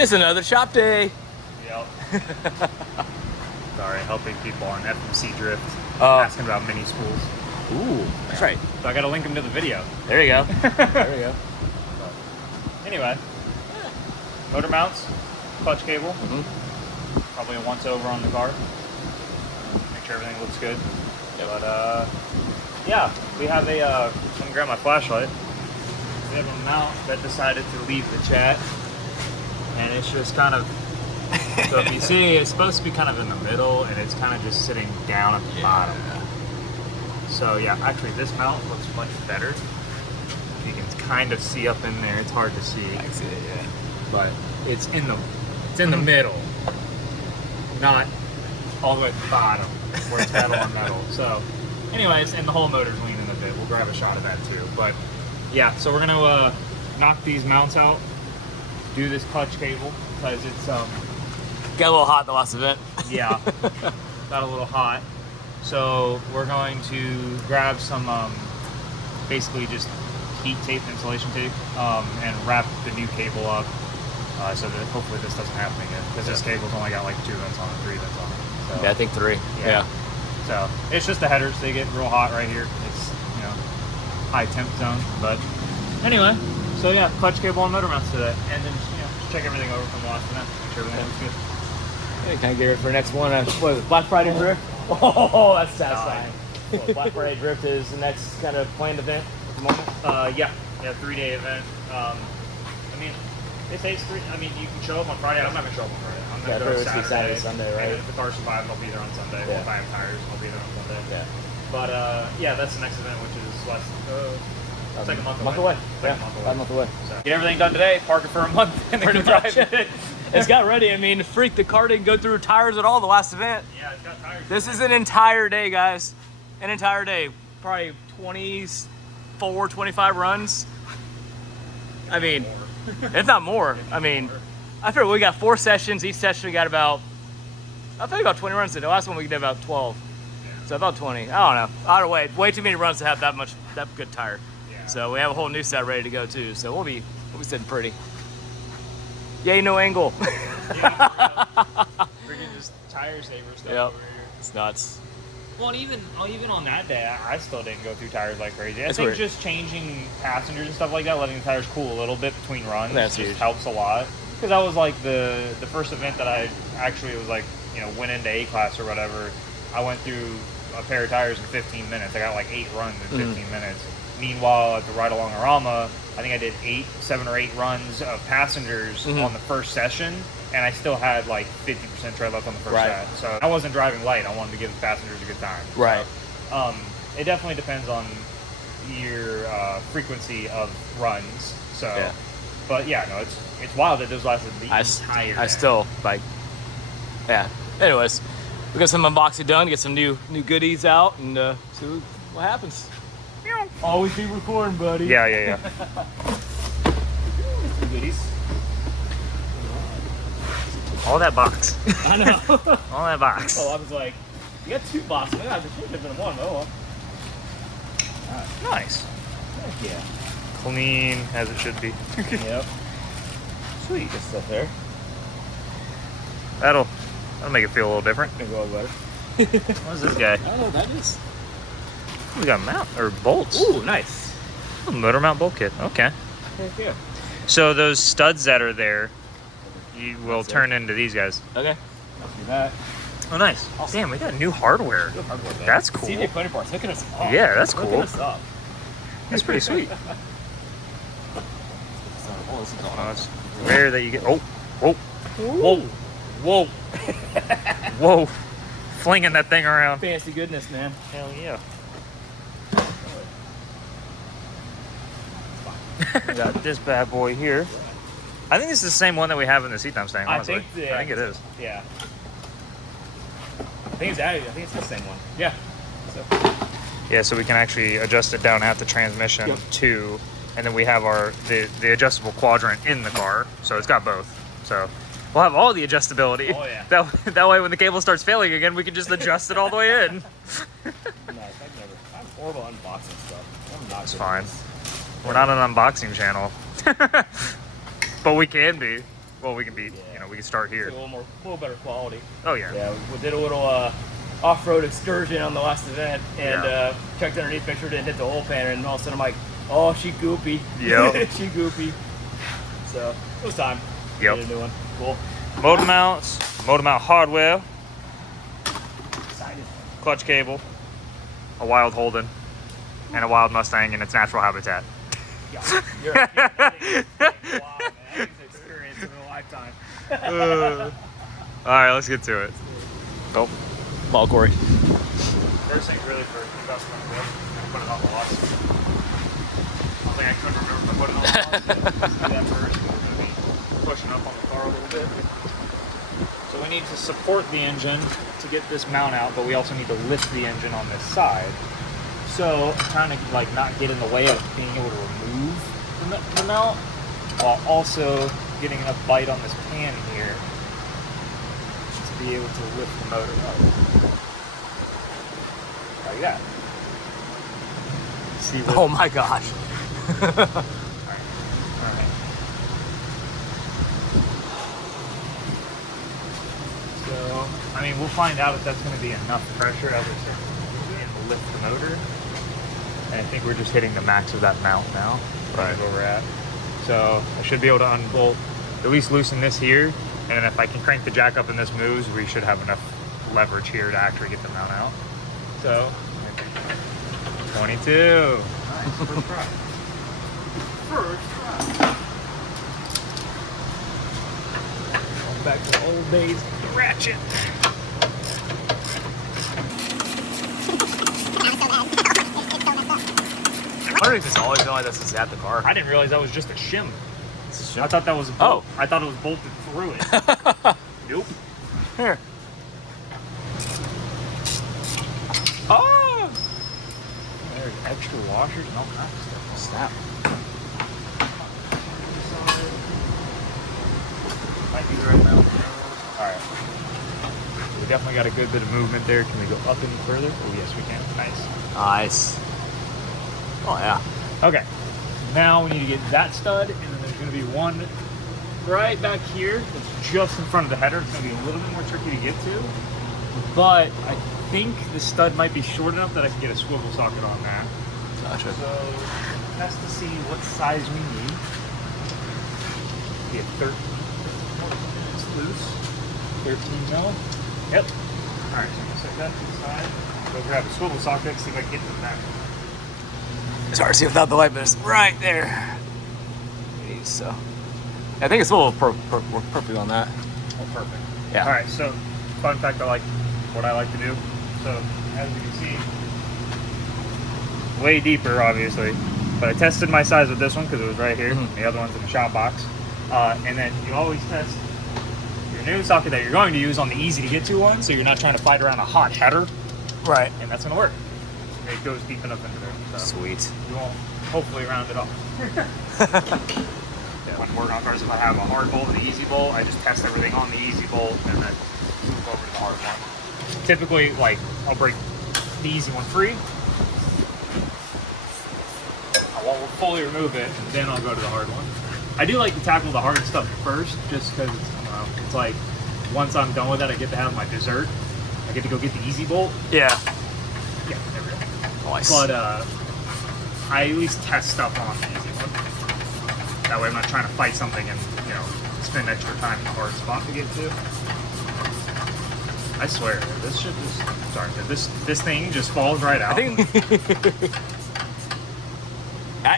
It's another shop day. Yep. Sorry, helping people on FMC drift, asking about mini spools. Ooh, that's right. So I got to link them to the video. There you go. There you go. Anyway, motor mounts, clutch cable, probably a once over on the car. Make sure everything looks good. Yep. But yeah, we have a. I'm gonna grab my flashlight. We have a mount that decided to leave the chat. And it's just kind of, so if you see, it's supposed to be kind of in the middle, and it's kind of just sitting down at the bottom. So yeah, actually this mount looks much better. You can kind of see up in there. It's hard to see. I can see it, yeah. But it's in the middle, not all the way at the bottom where it's metal on metal. So, anyways, and the whole motor's leaning a bit. We'll grab a shot of that too. But yeah, so we're gonna knock these mounts out. Do this clutch cable because it's got a little hot the last event. Yeah, got a little hot. So we're going to grab some basically just heat tape, insulation tape, and wrap the new cable up so that hopefully this doesn't happen again because this cable's only got like 2 vents on it, 3 vents on it. So, yeah, I think 3. Yeah. So it's just the headers. They get real hot right here. It's, you know, high temp zone. But anyway. So yeah, clutch cable and motor mounts to that, and then just check everything over from the last event, make sure everything looks good. Yeah, kind of get ready for the next one. What is it, Black Friday drift? Oh, that's satisfying. Well, Black Friday drift is the next kind of planned event at the moment. Yeah, 3-day event. I mean, they say it's 3. I mean, you can show up on Friday. I'm not gonna show up on Friday. I'm gonna go Saturday, Sunday, right? And if the car survives, I'll be there on Sunday. Yeah. If I have tires, I'll be there on Sunday. Yeah. But yeah, that's the next event, which is less. Second month away. Second month away. So, get everything done today, park it for a month, and then drive it. It's got ready. I mean, freak, the car didn't go through tires at all the last event. Yeah, it's got tires. This is an entire day, guys. An entire day. Probably 24, 25 runs. I mean, if not more. I mean, I feel we got 4 sessions. Each session we got about, I think about 20 runs today. The last one we did about 12. So about 20. I don't know. Either way, way too many runs to have that good tire. So we have a whole new set ready to go too. So we'll be sitting pretty. Yay, no angle. Yeah, freaking just tire saver stuff over here. It's nuts. Well, and even on that day, I still didn't go through tires like crazy. I think weird. Just changing passengers and stuff like that, letting the tires cool a little bit between runs, just helps a lot. Because that was like the first event that I actually was like, went into A class or whatever. I went through a pair of tires in 15 minutes. I got like 8 runs in 15 minutes. Meanwhile, at the Ride Along Arama, I think I did 7 or 8 runs of passengers on the first session, and I still had like 50% tread left on the first set. So I wasn't driving light. I wanted to give the passengers a good time. Right. So, it definitely depends on your frequency of runs. So, but yeah, no, it's wild that those lasted the entire day. I still like. Yeah. Anyways, we got some unboxing done. Get some new goodies out, and see what happens. Always be recording, buddy. Yeah. Some goodies. All that box. I know. All that box. Oh, I was like, you got 2 boxes. I should have been 1. Oh, well. Nice. Heck yeah. Clean as it should be. Yep. Sweet. Good stuff there. That'll make it feel a little different. Maybe a little better. What is this guy? I don't know what that is. We got mount or bolts. Ooh, nice. A motor mount bolt kit. Okay. Heck yeah. So those studs that are there, you will turn into these guys. Okay. I'll do that. Oh, nice. Awesome. Damn, we got new hardware. Good hardware, man. That's cool. CJ Plenty Parts hooking us up. Yeah, that's cool. Hooking us up. That's pretty sweet. Oh, this is Oh, it's rare that you get. Oh, whoa, whoa, whoa, whoa, flinging that thing around. fancy goodness, man. Hell yeah. We got this bad boy here. I think this is the same one that we have in the seat time stand. Honestly. I think it is. Yeah. I think it's the same one. Yeah. So. Yeah, so we can actually adjust it down at the transmission Yep. to And then we have the adjustable quadrant in the car, so it's got both. So we'll have all the adjustability. Oh, yeah. That way when the cable starts failing again, we can just adjust it all the way in. Nice. I'm horrible at unboxing stuff. I'm not. It's fine. We're not an unboxing channel. But we can be. Well, we can be, you know, we can start here. A little better quality. Oh, yeah. Yeah, we did a little off-road excursion on the last event, and checked underneath, make sure it didn't hit the oil pan, and all of a sudden I'm like, oh, she goopy. Yep. She goopy. So, it was time. Yep. Get a new one. Cool. Motor mounts, motor mount hardware, Excited. clutch cable, a wild Holden, and a wild Mustang in its natural habitat. Yeah. Wow, man. That is an experience in a lifetime. All right, let's get to it. Oh, ball Corey. First thing really for investment, I'm gonna put it on the loss. I think I couldn't remember if I put it on the loss. Let's do that first. We're gonna be pushing up on the car a little bit. So we need to support the engine to get this mount out, but we also need to lift the engine on this side. So I'm trying to like not get in the way of being able to remove the mount, while also getting enough bite on this pan here to be able to lift the motor up. Like that. See what? Oh my gosh. Alright. So, I mean, we'll find out if that's going to be enough pressure as we start to lift the motor. And I think we're just hitting the max of that mount now. Right where we're at. So I should be able to unbolt, at least loosen this here. And then if I can crank the jack up and this moves, we should have enough leverage here to actually get the mount out. So, 22. Nice, first try. First try. Going back to the old days of the ratchet. I wonder if it's always been like this since at the car. I didn't realize that was just a shim. It's a shim. I thought that was a bolt. I thought it was bolted through it. Nope. Here. Oh! There's extra washers and all kinds of stuff. Snap. Might be right now. Alright. We definitely got a good bit of movement there. Can we go up any further? Oh, yes, we can. Nice. Nice. Oh, yeah. Okay. Now we need to get that stud, and then there's going to be one right back here that's just in front of the header. It's going to be a little bit more tricky to get to, but I think the stud might be short enough that I can get a swivel socket on that. Gotcha. So, test to see what size we need. Be a 13. It's loose. 13 mil. Yep. Alright, so I'm going to set that to the side. Go grab a swivel socket, see if I can get to the back. It's hard to see without the light, but it's right there. Jeez, so I think it's a little perfect on that. Oh, perfect. Yeah. All right. So, fun fact, what I like to do. So, as you can see, way deeper, obviously. But I tested my size with this one because it was right here. Mm-hmm. The other one's in the shop box. And then you always test your new socket that you're going to use on the easy to get to one, so you're not trying to fight around a hot header. Right. And that's going to work. It goes deep enough into there. So Sweet. you won't hopefully round it off. When working on cars, if I have a hard bolt and the easy bolt, I just test everything on the easy bolt and then move over to the hard one. Typically, like, I'll break the easy one free. I won't fully remove it, and then I'll go to the hard one. I do like to tackle the hard stuff first, just because it's like once I'm done with that, I get to have my dessert. I get to go get the easy bolt. Yeah. Yeah, there we go. Nice. But I at least test stuff on the easy one. That way I'm not trying to fight something and, spend extra time in a hard spot to get to. I swear, this should just, sorry, this thing just falls right out. I think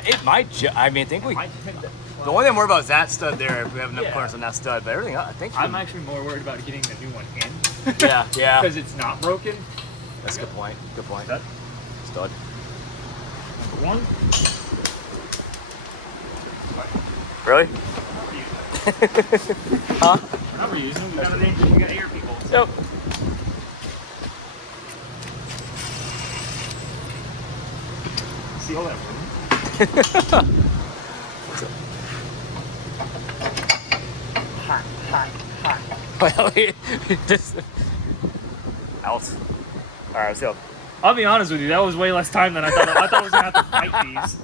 it might. I think we. The only thing I'm worried about is that stud there. If we have enough clearance on that stud, but everything else, I think. I'm actually more worried about getting the new one in. Yeah. Because it's not broken. That's a good point. Good point. Stud. Number one. Really? Huh? We're not reusing them. We got it in. We got air people. Yep. See all that room? Well, just out. All right, let's go. I'll be honest with you, that was way less time than I thought. I thought I was gonna have to fight these.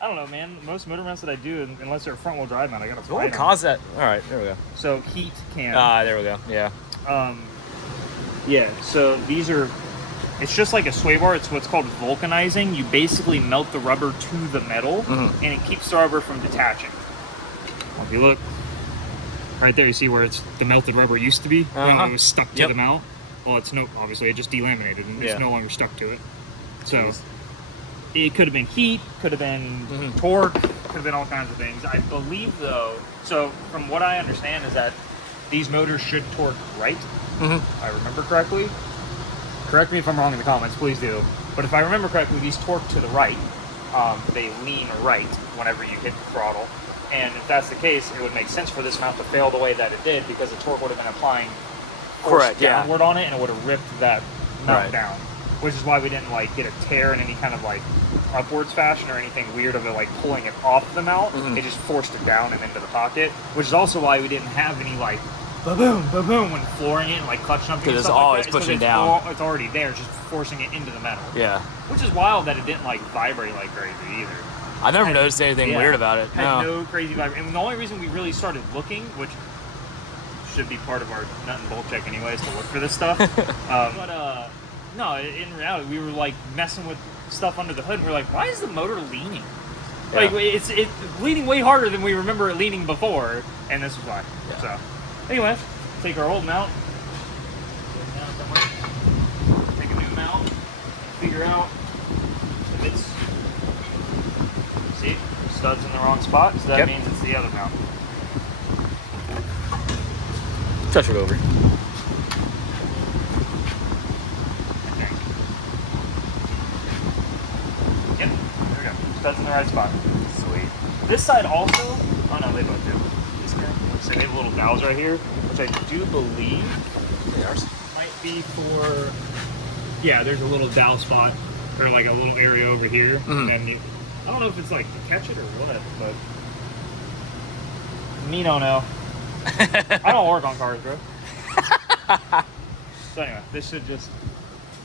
I don't know, man. Most motor mounts that I do, unless they're front wheel drive mount, I gotta fight What would cause that? All right, there we go. So heat can. There we go. Yeah. Yeah. So these are. It's just like a sway bar. It's what's called vulcanizing. You basically melt the rubber to the metal, and it keeps the rubber from detaching. Well, if you look right there, you see where it's the melted rubber used to be when it was stuck to the mount. Well, it's no. Obviously, it just delaminated and it's no longer stuck to it. So it could have been heat, could have been torque, could have been all kinds of things. I believe though. So from what I understand is that these motors should torque right. If I remember correctly. Correct me if I'm wrong in the comments, please do. But if I remember correctly, these torque to the right. They lean right whenever you hit the throttle. And if that's the case, it would make sense for this mount to fail the way that it did because the torque would have been applying force downward on it, and it would have ripped that mount down. Which is why we didn't like get a tear in any kind of like upwards fashion or anything weird of it like pulling it off the mount. It just forced it down and into the pocket. Which is also why we didn't have any like ba-boom, ba-boom when flooring it and like clutch jumping. Because it's always pushing down. It's already there, it's just forcing it into the metal. Yeah. Which is wild that it didn't like vibrate like crazy either. I never noticed anything weird about it. Had no crazy vibration. And the only reason we really started looking, which should be part of our nut and bolt check anyways, to look for this stuff. No, in reality, we were like messing with stuff under the hood, and we're like, why is the motor leaning? Like it's leaning way harder than we remember it leaning before, and this is why. So, anyway, take our old mount, take a new mount, figure out if it's studs in the wrong spot, so that means it's the other mount. Touch it over. Yep, there we go. Studs in the right spot. Sweet. This side also, oh no, they both do. This guy, so they have little valves right here, which I do believe might be for, yeah, there's a little valve spot, or like a little area over here, and then you, I don't know if it's like to catch it or what, but me don't know. I don't work on cars, bro. So anyway, this should just,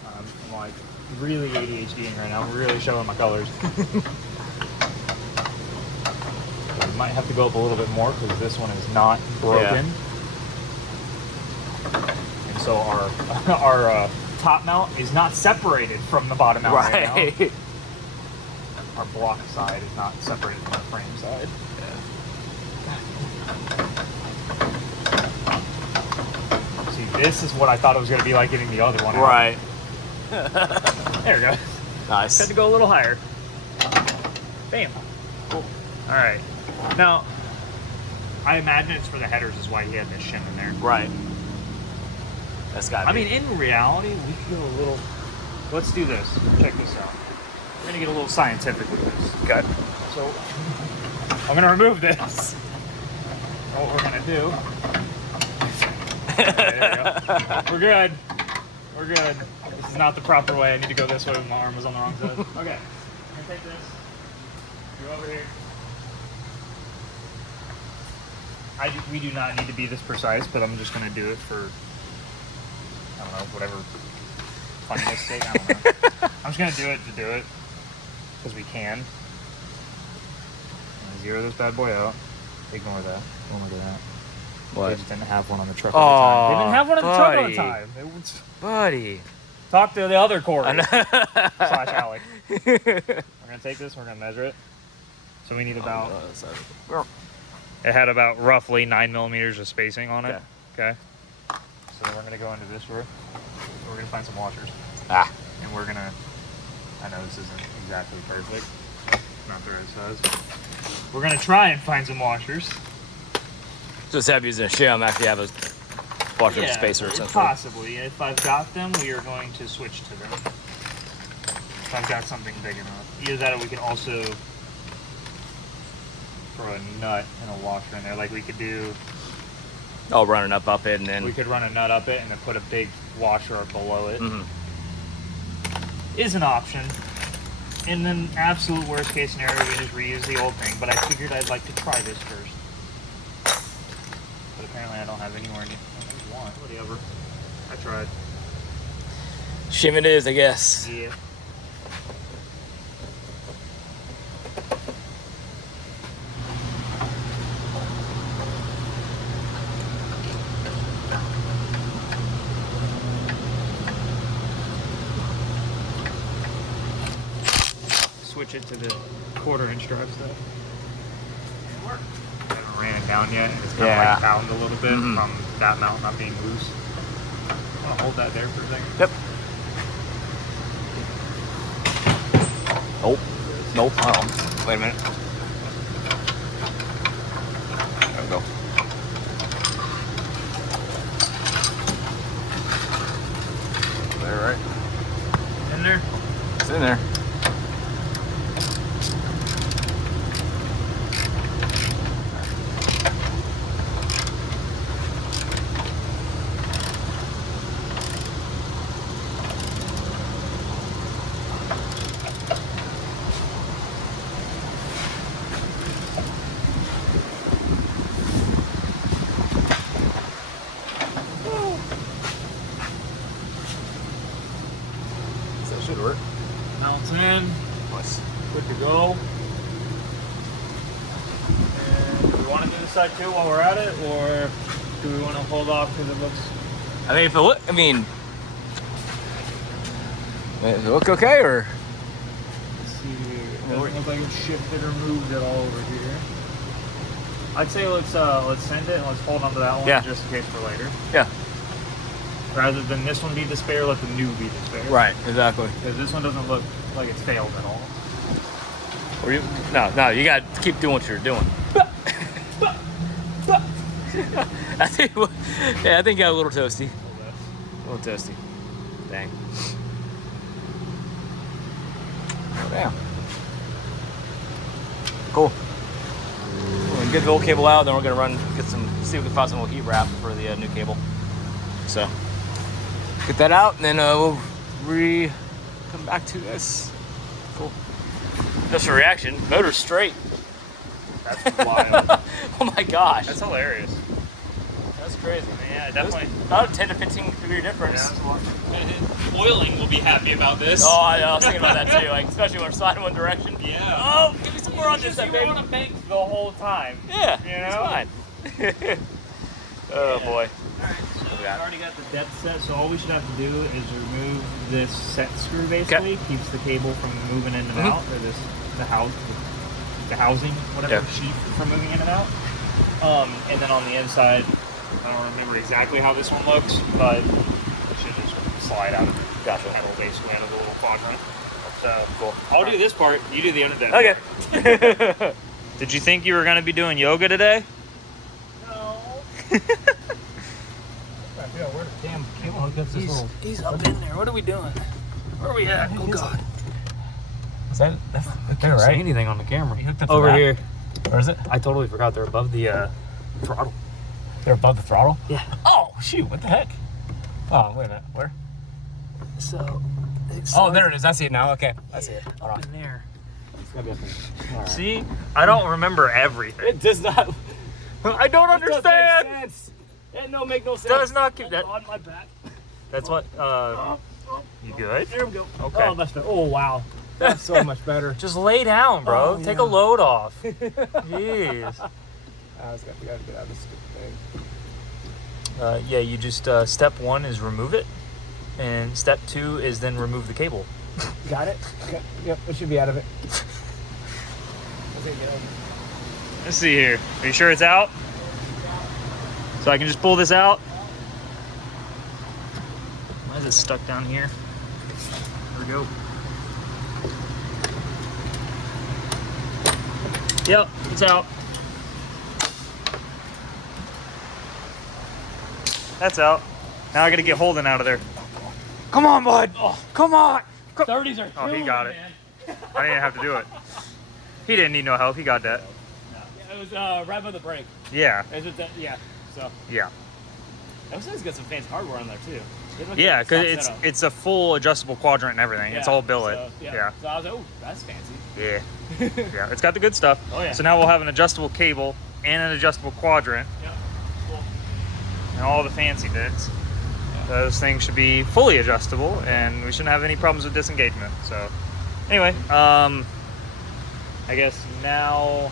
I'm like really ADHDing right now. I'm really showing my colors. I might have to go up a little bit more because this one is not broken. And so our top mount is not separated from the bottom mount right now. Our block side is not separated from the frame side. See, this is what I thought it was going to be like getting the other one out. Right. There we go. Nice. Had to go a little higher. Bam. Cool. All right. Now, I imagine it's for the headers is why he had this shim in there. Right. That's got to be. I mean, in reality, we could go a little... Let's do this. Check this out. We're going to get a little scientific with this. Okay. So, I'm going to remove this. What we're going to do... Okay, there we go. We're good. We're good. This is not the proper way. I need to go this way when my arm was on the wrong side. Okay. I'm going to take this. Go over here. We do not need to be this precise, but I'm just going to do it for, I don't know, whatever funniness sake. I don't know. I'm just going to do it because we can. I'm going to zero this bad boy out. Ignore that. Don't look at that. What? They just didn't have one on the truck at the time. They didn't have one on the truck all the time. Buddy. Talk to the other Corey. / Alec. We're going to take this, we're going to measure it. So we need about... It had about roughly 9 millimeters of spacing on it. Okay. So then we're going to go into this drawer. We're going to find some washers. And we're going to... I know this isn't exactly perfect. Not the right size. We're going to try and find some washers. So instead of using a shim, actually have a washer spacer or something. Possibly. If I've got them, we are going to switch to them. If I've got something big enough. Either that or we can also throw a nut and a washer in there. Like we could do... Oh, run it up it, and then... We could run a nut up it and then put a big washer below it. Is an option. In the absolute worst case scenario, we just reuse the old thing. But I figured I'd like to try this first. But but apparently I don't have anywhere near one. Whatever. I tried. Shame it is, I guess. Yeah. Switch it to the 1/4-inch drive stuff. I haven't ran it down yet. It's kind of like bound a little bit from that mount not being loose. I'm gonna hold that there for a second. Yep. Nope. Nope. Oh, wait a minute. There we go. There, right? In there? It's in there. That should work. Mounts in. Nice. Good to go. And do we want to do this side too while we're at it, or do we want to hold off because it looks... I mean, if it look, does it look okay, or? Let's see here. It doesn't look like it's shifted or moved at all over here. I'd say let's send it and let's hold on to that one just in case for later. Yeah. Rather than this one be the spare, let the new be the spare. Right, exactly. Because this one doesn't look like it's failed at all. Or you, no, you gotta keep doing what you're doing. I think it got a little toasty. A little toasty. Dang. Oh, damn. Cool. We're gonna get the old cable out, then we're gonna see if we can find some more heat wrap for the new cable. So, get that out, and then we'll come back to this. Cool. Just a reaction. Motor's straight. That's wild. Oh my gosh. That's hilarious. That's crazy. Yeah, definitely. About a 10 to 15 degree difference. Yeah, Oiling will be happy about this. Oh, I was thinking about that too. Like, especially when we're sliding one direction. Yeah. Oh, give me some more on this, You baby. want to bank the whole time. Yeah. You know? It's fine. Oh boy. Alright, so we already got the depth set, so all we should have to do is remove this set screw basically. Keeps the cable from moving in and out, or the housing, whatever, sheath from moving in and out. And then on the inside, I don't remember exactly how this one looks, but it should just slide out of the metal basically out of the little quadrant. So cool. I'll do this part, you do the other bit. Okay. Did you think you were going to be doing yoga today? No. Where the damn cable hookups this little... He's up in there. What are we doing? Where are we at? Oh god. Is that's there, right? See anything on the camera. Over here. Where is it? I totally forgot they're above the throttle. They're above the throttle? Yeah. Oh, shoot. What the heck? Oh, wait a minute. Where? So... Oh, there it is. I see it now. Okay. I see it. Hold on. In there. It's gotta be up there. Right. See? I don't remember everything. It does not... I don't understand! It does make sense. It don't make no sense. Does not keep that... On my back. That's what... You good? There we go. Okay. Oh, that's better. Oh, wow. That's so much better. Just lay down, bro. Oh, Take yeah. a load off. Jeez. I just got to get out of this stupid thing. Yeah, you just... step 1 is remove it. And step 2 is then remove the cable. Got it? Okay. Yep, it should be out of it. Let's see here. Are you sure it's out? So I can just pull this out? Why is it stuck down here? There we go. Yep, it's out. That's out. Now I gotta get Holden out of there. Come on, bud. Oh, come on. 30s are Oh, he killing got me, it. man. I didn't have to do it. He didn't need no help. He got that. Yeah, it was right above the brake. Yeah. Is it that? Yeah. So. Yeah. Everything's got some fancy hardware on there too. Yeah, because it's a full adjustable quadrant and everything. Yeah, it's all billet. So, Yeah. So I was like, oh, that's fancy. Yeah. Yeah. It's got the good stuff. Oh yeah. So now we'll have an adjustable cable and an adjustable quadrant. Yeah. Cool. and all the fancy bits. Those things should be fully adjustable, and we shouldn't have any problems with disengagement. So, anyway, I guess now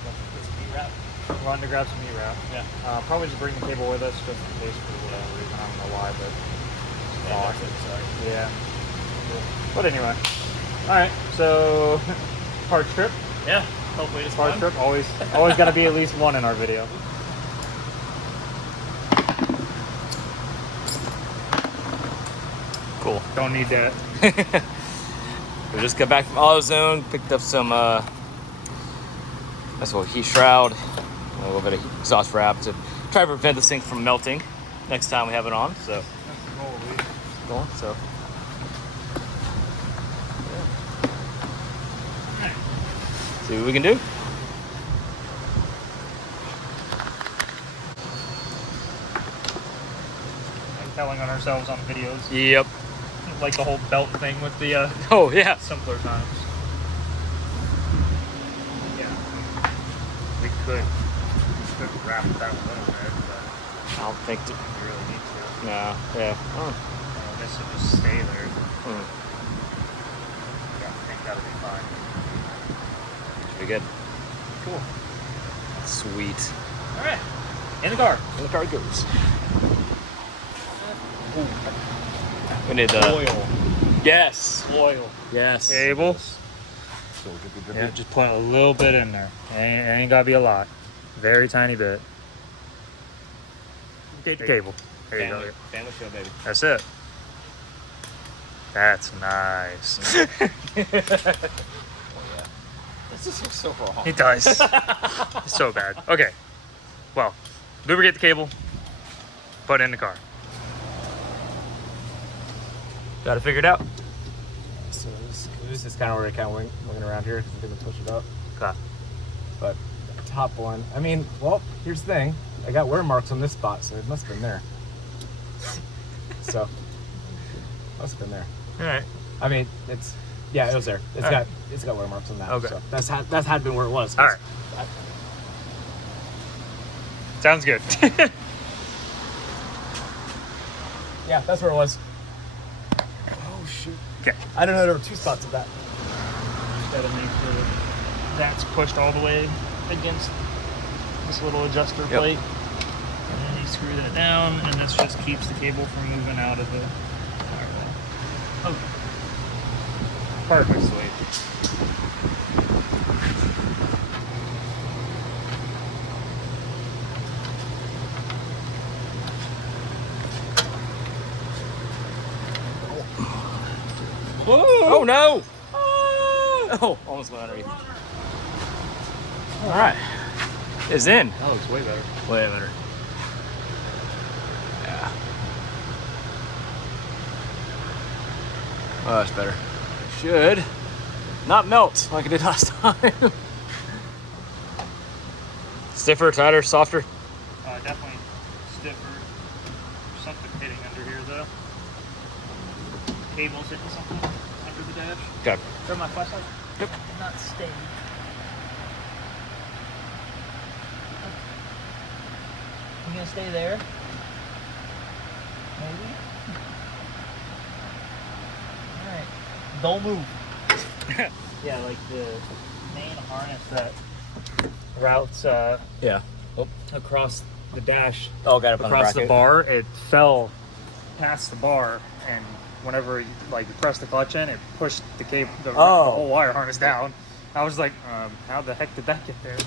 we're on to grab some meat wrap. Yeah. Probably just bring the cable with us just in case for whatever reason. I don't know why, but yeah. But anyway, all right. So, parts trip. Yeah. Hopefully it's Parts fun. trip. Always got to be at least one in our video. Cool. Don't need that. We just got back from AutoZone, picked up some that's what heat shroud, a little bit of exhaust wrap to try to prevent this thing from melting next time we have it on. So That's the goal, cool. So yeah. See what we can do. Like telling on ourselves on videos. Yep. Like the whole belt thing with the Oh yeah. simpler times. Yeah. We could wrap that a little bit, but I don't think we really need to. no. Yeah. Oh. This will just stay there. Hmm. Yeah, I think that'll be fine. Should be good. Cool. Sweet. All right. In the car. And the car goes. We need Oil. Yes. Oil. Yes. Cable. So drippy. Yeah, just put a little bit in there. Ain't gotta be a lot. Very tiny bit. Get the cable. There you go. Family show, baby. That's it. That's nice. Oh yeah. This just looks so wrong. It does. It's so bad. Okay. Well, lubricate the cable. Put it in the car. Got it figured out. So this is kind of where it kind of wing around here. I'm gonna push it up. Okay. But the top one, I mean, well, here's the thing. I got wear marks on this spot, so it must have been there. So, must have been there. All right. I mean, it was there. It's All got wear marks on that. Okay. So that's had been where it was. All right. Sounds good. Yeah, that's where it was. Oh shoot. Okay. I don't know there were two spots of that. Just gotta make sure that that's pushed all the way against this little adjuster plate. And then you screw that down, and this just keeps the cable from moving out of the firewall. Okay. Perfect. Sweet. Oh no! Oh, almost went underneath. All right, it's in. That looks way better. Way better. Yeah. Oh, that's better. Should not melt like it did last time. Stiffer, tighter, softer. Definitely stiffer. There's something hitting under here though. Cable's hitting something under the dash. Okay. Grab my flashlight. Yep. Not staying. You gonna stay there? Maybe. All right. Don't move. Yeah, like the main harness that routes Yeah. Oh, across the dash oh, got it up on across the bracket. bar. It fell past the bar, and whenever you press the clutch in, it pushed the cable, the whole wire harness down. I was like, how the heck did that get there?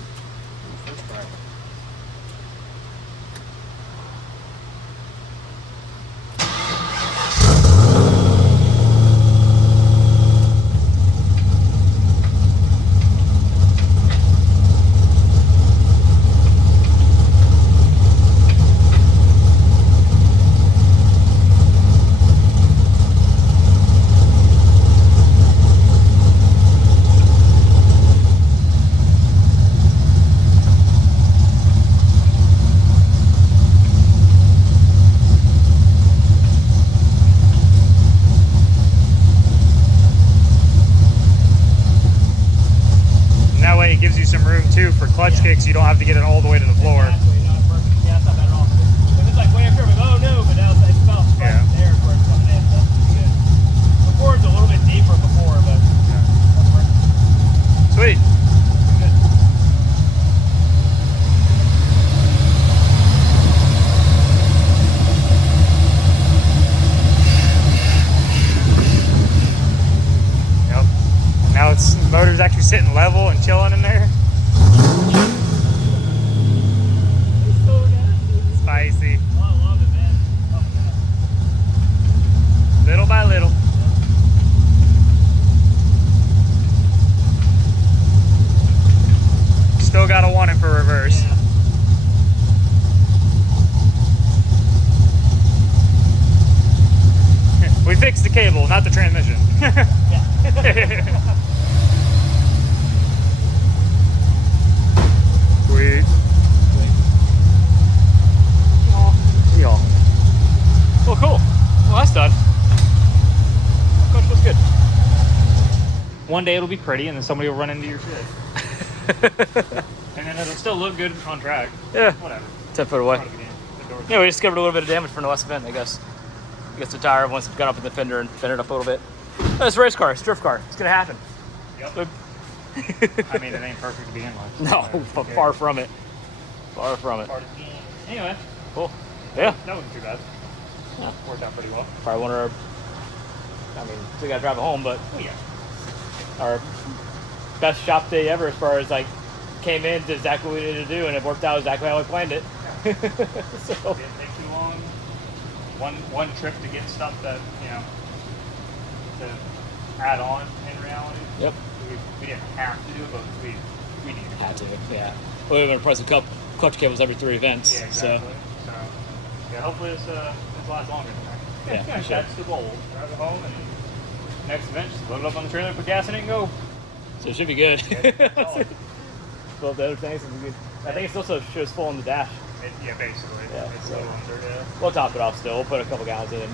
It gives you some room too for clutch kicks. You don't have to get it all the way to the floor. Exactly. No, perfect. Yeah, that's not bad at all. If it's like way up here with those, Sweet. Yep. Now motor's actually sitting level and chilling in there. Spicy. Oh, I love it, man. Love that. Little by little. Still gotta want it for reverse. Yeah. We fixed the cable, not the transmission. Sweet. Yeah. Well, cool. Well, that's done. Coach, what's good? One day it'll be pretty and then somebody will run into your shit. And then it'll still look good on track. Yeah. Whatever. 10 foot away. The door's Yeah, we discovered a little bit of damage from the last event, I guess. I guess the tire once got up in the fender and fended up a little bit. But it's a race car, it's a drift car. It's gonna happen. Yep. But I mean, it ain't perfect to begin with. no, far from it. Far from it. Part of the game. Anyway, Cool. Yeah. that wasn't too bad. Yeah. Worked out pretty well. Probably one of our, I mean, we gotta drive it home, but Oh yeah. our best shop day ever as far as like came in, did exactly what we needed to do, and it worked out exactly how we planned it. So Didn't take too long. One trip to get stuff that, you know, to add on in reality. yep, We didn't have to do it, but we needed had to. Yeah, we were gonna price the clutch cables every 3 events. Yeah, exactly. So yeah, hopefully this lasts longer than that. Yeah, for sure. That's the goal. Drive it home and next event, just load it up on the trailer, put gas in it, and go. So it should be good. Yeah, solid. Well, the other things will be good. I think it's also shows full on the dash. Yeah, basically. Yeah, It's so- a little under, yeah. We'll top it off still. We'll put a couple gallons in.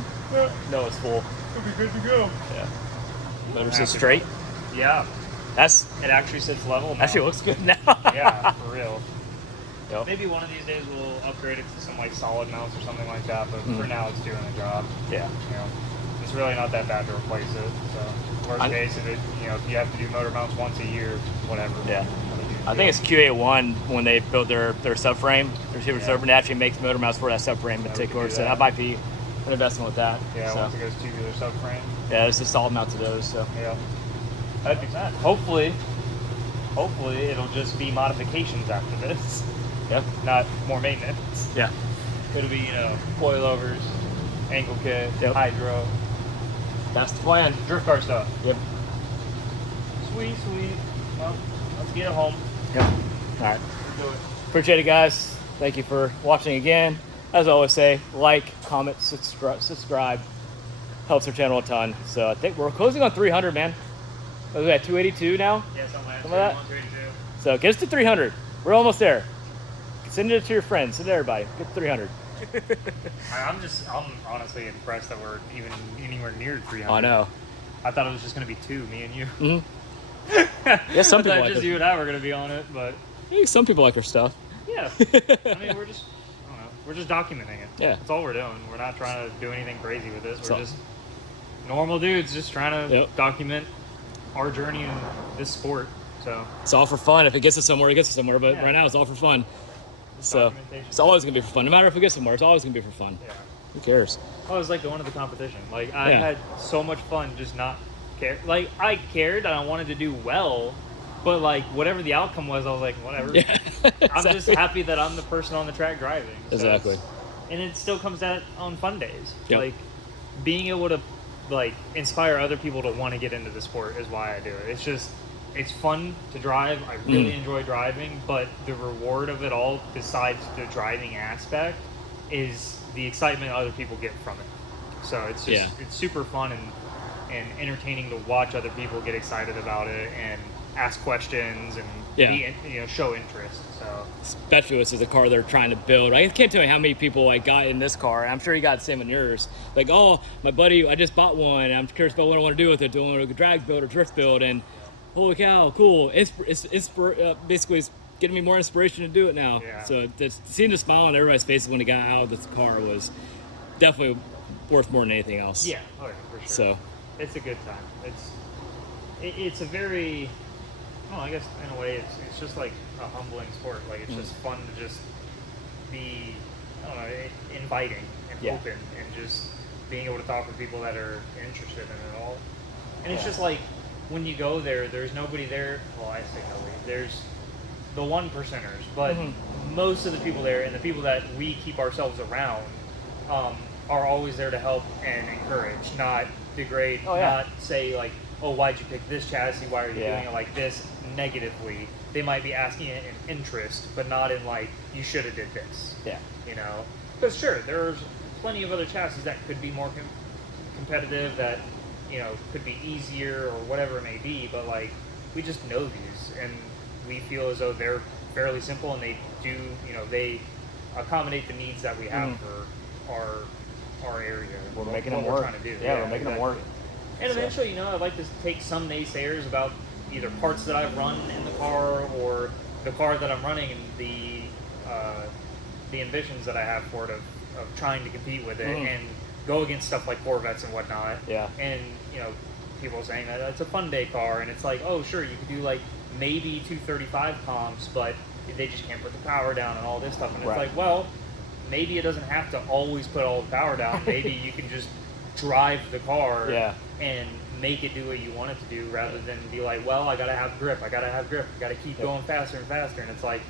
No, it's full. It'll be good to go. Yeah. Motor Happy sits straight. Yeah, That's it actually sits level now. actually looks good now. Yeah, for real. Yep. Maybe one of these days we'll upgrade it to some like solid mounts or something like that, but Mm-hmm. for now it's doing the job. Yeah. You know, it's really not that bad to replace it. So worst case, if you have to do motor mounts once a year, whatever. Yeah. I think it's QA1 when they built their subframe. Their super Yeah. subframe actually makes motor mounts for that subframe in we particular. could do So that. that might be an investment with that. Yeah, So, once it goes tubular subframe. yeah, it's just solid mounts of those. So Yeah. That'd be sad. Hopefully it'll just be modifications after this, yeah, not more maintenance. yeah, It'll be, coilovers, angle kit, Yep. hydro, that's the plan. drift car stuff. Yep. Sweet. Well, let's get it home. Yep. All right. Do it. Appreciate it, guys. Thank you for watching again. As I always say, like, comment, subscribe. Helps our channel a ton. So I think we're closing on 300, man. We're at 282 now. Yeah, something like Some of that? 132. So get us to 300. We're almost there. Send it to your friends. Send it to everybody. Get to 300. I'm honestly impressed that we're even anywhere near 300. I know. I thought it was just going to be 2, me and you. Mm-hmm. Yeah, some I people thought like just it. you and I were going to be on it, but Hey, some people like our stuff. yeah. I mean, we're just, I don't know, we're just documenting it. Yeah. That's all we're doing. We're not trying to do anything crazy with this. We're So- just normal dudes just trying to Yep. document our journey in this sport. So, It's all for fun. If it gets us somewhere, it gets us somewhere. But Yeah. right now, it's all for fun. So documentation. it's always gonna be for fun. No matter if we get somewhere, it's always gonna be for fun. yeah. Who cares? I was like going to the competition. Like I Yeah. had so much fun just not care. Like I cared and I wanted to do well, but like whatever the outcome was, I was like, whatever. Yeah. I'm just Exactly. happy that I'm the person on the track driving. So Exactly. and it still comes out on fun days. Yep. Like being able to like inspire other people to want to get into the sport is why I do it. It's fun to drive. I really enjoy driving, but the reward of it all, besides the driving aspect, is the excitement other people get from it. So it's just it's super fun and entertaining to watch other people get excited about it and ask questions and show interest. So Especially this is a car they're trying to build. I can't tell you how many people like got in this car. I'm sure you got the same in yours. Like, oh, my buddy, I just bought one. And I'm curious about what I want to do with it. Do I want to drag build or drift build? And holy cow, cool! Basically, it's getting me more inspiration to do it now. Yeah. So seeing the smile on everybody's faces when they got out of this car was definitely worth more than anything else. yeah, for sure. So It's a good time. It's a very, I Well, I guess in a way it's just like a humbling sport. Like it's just fun to just be, I don't know, inviting and open and just being able to talk with people that are interested in it all. And it's just like when you go there, there's nobody there. Well, I say nobody. There's the 1%ers, but most of the people there and the people that we keep ourselves around are always there to help and encourage, not degrade, not say like, oh, why'd you pick this chassis? Why are you doing it like this? Negatively. They might be asking it in interest, but not in like, you should have did this. Yeah. You know? Because sure, there's plenty of other chassis that could be more competitive, that, you know, could be easier or whatever it may be, but like, we just know these, and we feel as though they're fairly simple, and they do, you know, they accommodate the needs that we have for our area. We're making them we're work. Trying to do. Yeah, we're making them work. And eventually, you know, I'd like to take some naysayers about either parts that I've run in the car or the car that I'm running, and the ambitions that I have for it of trying to compete with it and go against stuff like Corvettes and whatnot. Yeah. And, you know, people saying that it's a fun day car, and it's like, oh, sure, you could do like maybe 235 comps, but they just can't put the power down and all this stuff. And it's like, well, maybe it doesn't have to always put all the power down. Maybe you can just drive the car and make it do what you want it to do, rather than be like, well, I gotta have grip, I gotta keep going faster and faster. And it's like,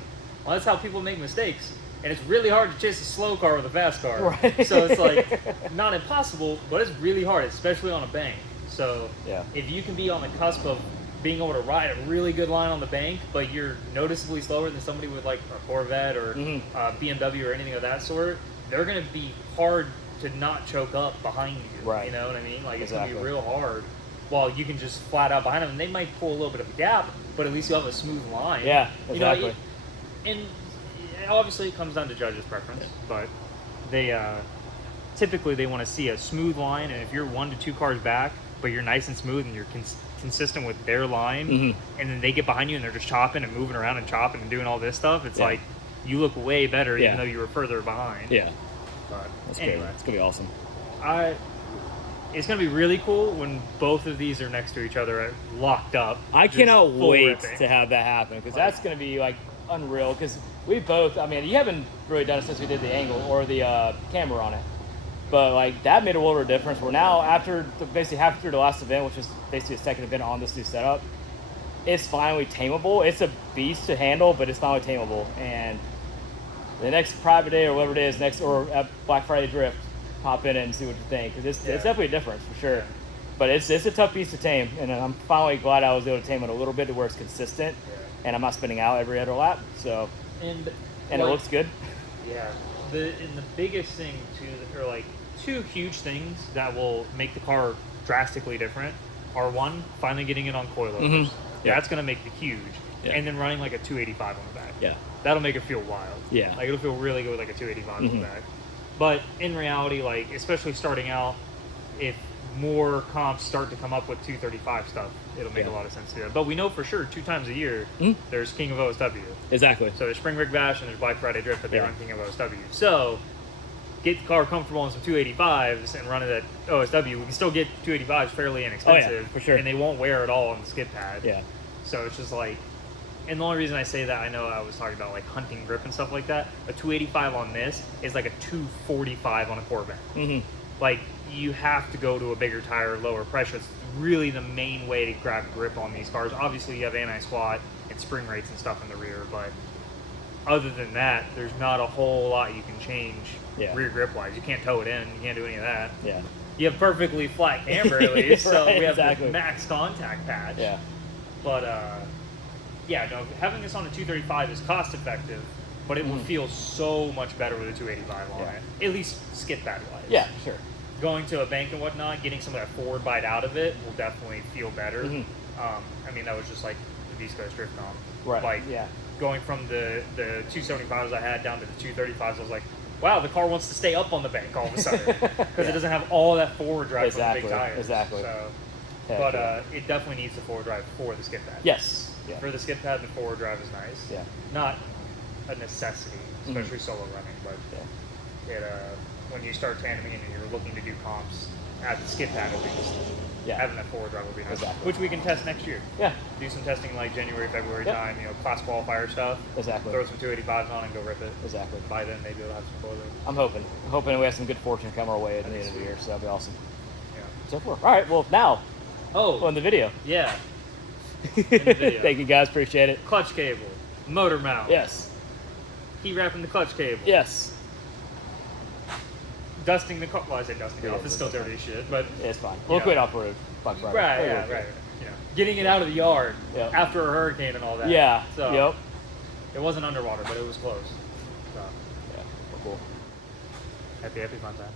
well, that's how people make mistakes. And it's really hard to chase a slow car with a fast car. Right. So it's like, not impossible, but it's really hard, especially on a bank. So if you can be on the cusp of being able to ride a really good line on the bank, but you're noticeably slower than somebody with like a Corvette or BMW or anything of that sort, they're going to be hard to not choke up behind you. Right. You know what I mean? Like, it's going to be real hard. While you can just flat out behind them, and they might pull a little bit of a gap, but at least you'll have a smooth line. Yeah, exactly. You know, and obviously it comes down to judges' preference, but they typically they want to see a smooth line, and if you're 1 to 2 cars back, but you're nice and smooth and you're consistent with their line, and then they get behind you and they're just chopping and moving around and chopping and doing all this stuff, it's like you look way better even though you were further behind. Yeah. But That's anyway, great. It's going to be awesome. It's going to be really cool when both of these are next to each other, locked up. I cannot wait ripping. to have that happen, because that's going to be like unreal, because we both, I mean, you haven't really done it since we did the angle or the camera on it, but like that made a world of difference. We're now basically halfway through the last event, which is basically the second event on this new setup. It's finally tameable. It's a beast to handle, but it's finally tameable. And the next private day or whatever it is, or at Black Friday Drift, pop in and see what you think, because it's definitely a difference for sure. But it's a tough beast to tame, and I'm finally glad I was able to tame it a little bit to where it's consistent, and I'm not spinning out every other lap. So and like, it looks good. Yeah. The biggest thing too, or like 2 huge things that will make the car drastically different are, 1, finally getting it on coilovers. That's going to make it huge. And then running like a 285 on the back. Yeah. That'll make it feel wild. Yeah. Like, it'll feel really good with like a 285 on the back. But in reality, like, especially starting out, if more comps start to come up with 235 stuff, it'll make a lot of sense to do that. But we know for sure 2 times a year there's King of OSW. Exactly. So there's Spring Rig Bash and there's Black Friday Drift that they run King of OSW. So get the car comfortable on some 285s and run it at OSW. We can still get 285s fairly inexpensive. For sure. And they won't wear at all on the skid pad. Yeah. So it's just like, and the only reason I say that, I know I was talking about like hunting grip and stuff like that. A 285 on this is like a 245 on a Corvette. Like, you have to go to a bigger tire, lower pressure. It's really the main way to grab grip on these cars. Obviously, you have anti-squat and spring rates and stuff in the rear, but other than that, there's not a whole lot you can change rear grip-wise. You can't tow it in. You can't do any of that. Yeah. You have perfectly flat camber at least, so Right, we have exactly. the max contact patch. Yeah. But, yeah, no, having this on a 235 is cost-effective, but it will feel so much better with a 285 on it. At least skid pad-wise. Yeah, sure. Going to a bank and whatnot, getting some of that forward bite out of it will definitely feel better. I mean, that was just like the East Coast Drift comp. Right. Like, going from the 275s I had down to the 235s, I was like, wow, the car wants to stay up on the bank all of a sudden, because it doesn't have all that forward drive from the big tires. Exactly. So, but it definitely needs the forward drive for the skid pad. Yes. Yeah. For the skid pad, the forward drive is nice. Yeah. Not a necessity, especially solo running, but it when you start tandeming and you're looking to do comps, at the skid pad, at least. Yeah. Having that forward drive will be nice. Exactly. Which we can test next year. Yeah. Do some testing like January, February Yep. time, class qualifier stuff. Exactly. Throw some 285s on and go rip it. Exactly. By then, maybe we'll have some spoilers. I'm hoping we have some good fortune come our way at the end of the year, so that'll be awesome. Yeah. So forth. All right, well, now, Oh, on the video. yeah. In the video. Thank you, guys. Appreciate it. Clutch cable, motor mount. Yes. Key wrapping the clutch cable. Yes. Dusting the car. Well, I say dusting it Yeah, off. It's still dirty as shit, but Yeah, it's fine. We'll quit off road. Fuck Friday. right, We'll yeah, work right. it. Getting it out of the yard Yep. after a hurricane and all that. Yeah. So Yep. it wasn't underwater, but it was close. So Yeah. Well, cool. happy fun times.